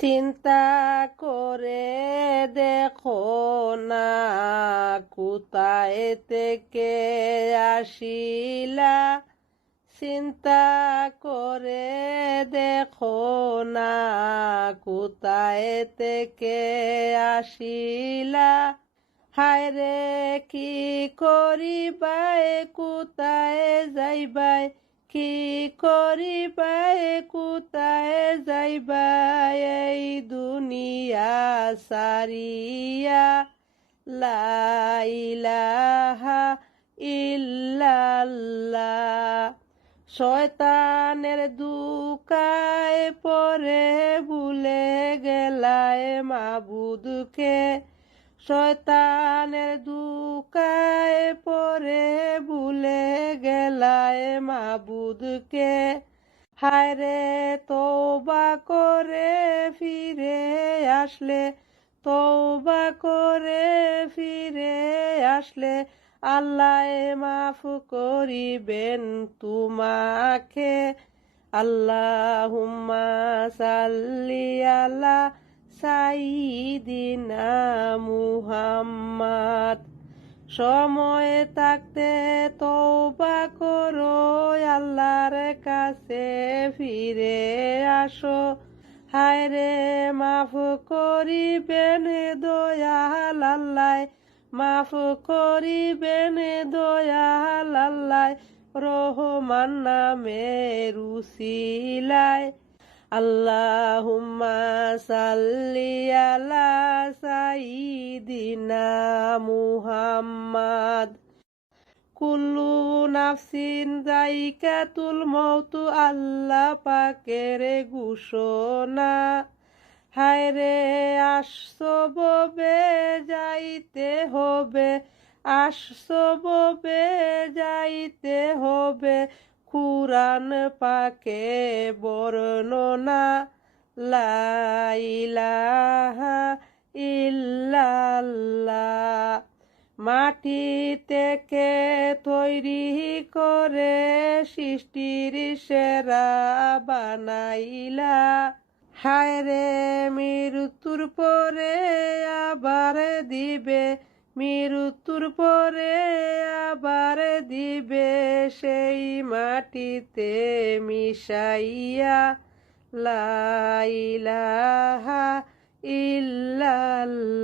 চিন্তা করে দেখো না কোথায় থেকে আসিলা, চিন্তা করে দেখো না কোথায় থেকে আসিলা। হায় রে কি করিবাই কোথায় যাইবাই, কি করিবাই কোথায় যাইবাই এই দুনিয়া সারিয়া। লা ইলাহা ইল্লাল্লাহ। শয়তানের দুকায় পরে ভুলে গেলায় মাবুদকে, শয়তানের দুকায় পরে ভুলে গেলায় মাবুদকে। হায় রে তওবা করে ফিরে আসলে, তওবা করে ফিরে আসলে আল্লাহ মাফ করিবেন তোমাকে। আল্লাহুম্মা সাল্লি আলা সাইয়্যিদিনা মুহাম্মদ। সময় থাকতে তওবা করো, আল্লাহর কাছে ফিরে আসো। হায় রে মাফ করিবেন দয়াল আল্লাহ, মাফ করিবেন দয়াল আল্লাহ রহমান নামের উসিলায়। আল্লাহুম্মা সাল্লি আলা সাইয়্যিদিনা মুহাম্মদ। কুল্লু নাফসিন যায়িকাতুল মউত, আল্লাহ পাকের ঘোষণা। হায় রে আসববে যাইতে হবে, আসববে যাইতে হবে কুরআন পাকে বর্ণনা। লা ইলাহা ইল্লাল্লাহ। মাটি থেকে তৈরি করে সৃষ্টির সেরা বানাইলা। হায় রে মৃত্যুর পরে আবার দিবে, মৃত্যুর পরে আবার দিবে সেই মাটিতে মিশাইয়া। লা ইলাহা ইল্লাল্লাহ।